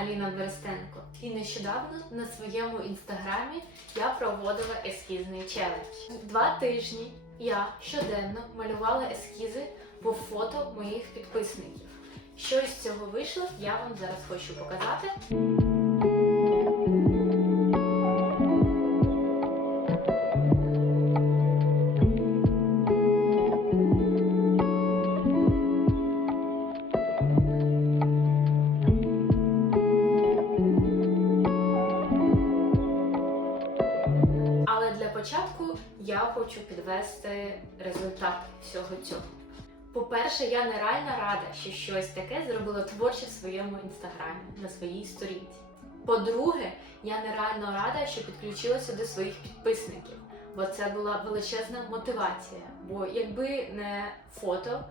Аліна Берестенко. І нещодавно на своєму інстаграмі я проводила ескізний челендж. Два тижні я щоденно малювала ескізи по фото моїх підписників. Що з цього вийшло, я вам зараз хочу показати. Початку я хочу підвести результат всього цього. По-перше, я нереально рада, що щось таке зробила творче в своєму інстаграмі на своїй сторінці. По-друге, я нереально рада, що підключилася до своїх підписників, бо це була величезна мотивація. Бо якби не фото е,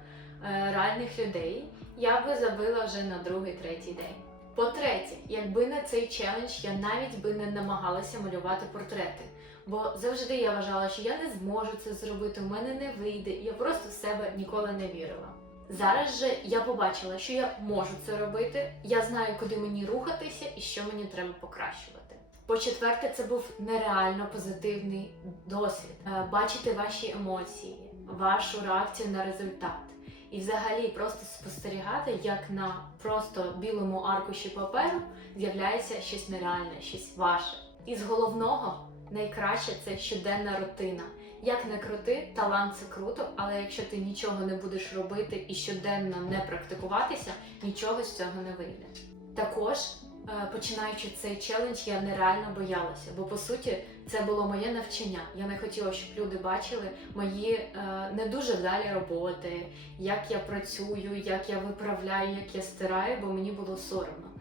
реальних людей, я би забила вже на другий-третій день. По-третє, якби не цей челендж, я навіть би не намагалася малювати портрети. Бо завжди я вважала, що я не зможу це зробити, у мене не вийде, я просто в себе ніколи не вірила. Зараз же я побачила, що я можу це робити, я знаю, куди мені рухатися і що мені треба покращувати. По-четверте, це був нереально позитивний досвід. Е, Бачити ваші емоції, вашу реакцію на результат. І взагалі просто спостерігати, як на просто білому аркуші паперу з'являється щось нереальне, щось ваше. І з головного найкраще це щоденна рутина. Як не крути, талант це круто, але якщо ти нічого не будеш робити і щоденно не практикуватися, нічого з цього не вийде. Також, е, починаючи цей челендж, я нереально боялася, бо по суті це було моє навчання. Я не хотіла, щоб люди бачили мої е, не дуже вдалі роботи, як я працюю, як я виправляю, як я стираю, бо мені було соромно.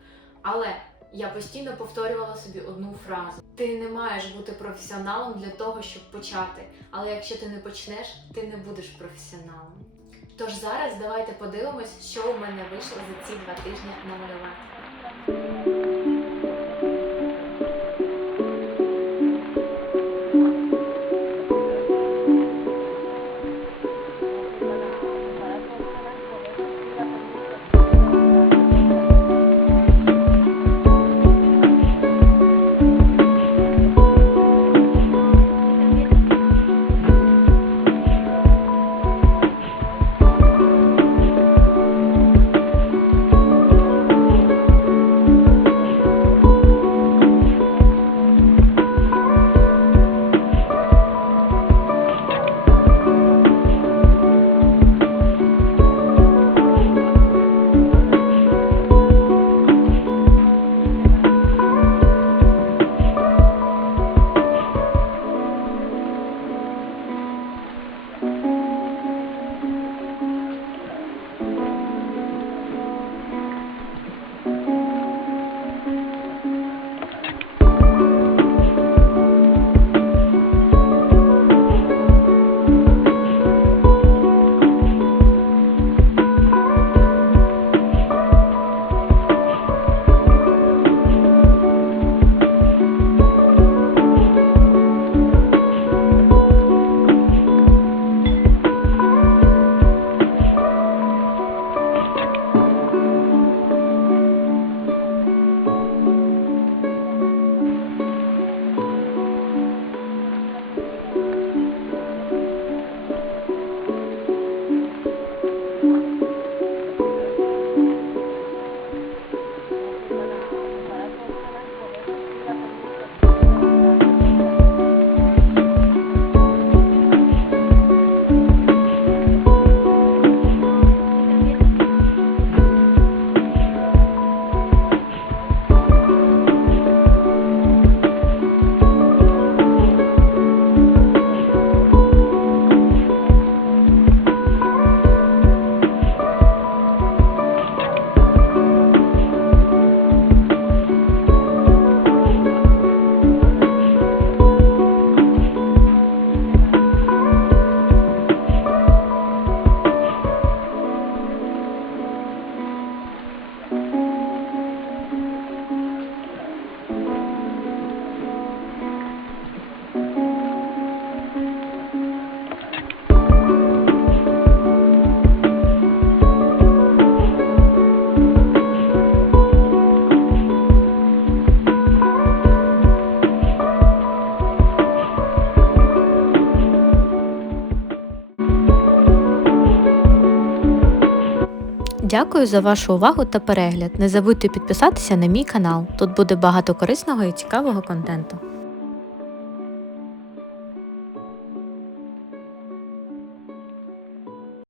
Але я постійно повторювала собі одну фразу: ти не маєш бути професіоналом для того, щоб почати. Але якщо ти не почнеш, ти не будеш професіоналом. Тож зараз давайте подивимось, що у мене вийшло за ці два тижні намалювати. Дякую за вашу увагу та перегляд. Не забудьте підписатися на мій канал. Тут буде багато корисного і цікавого контенту.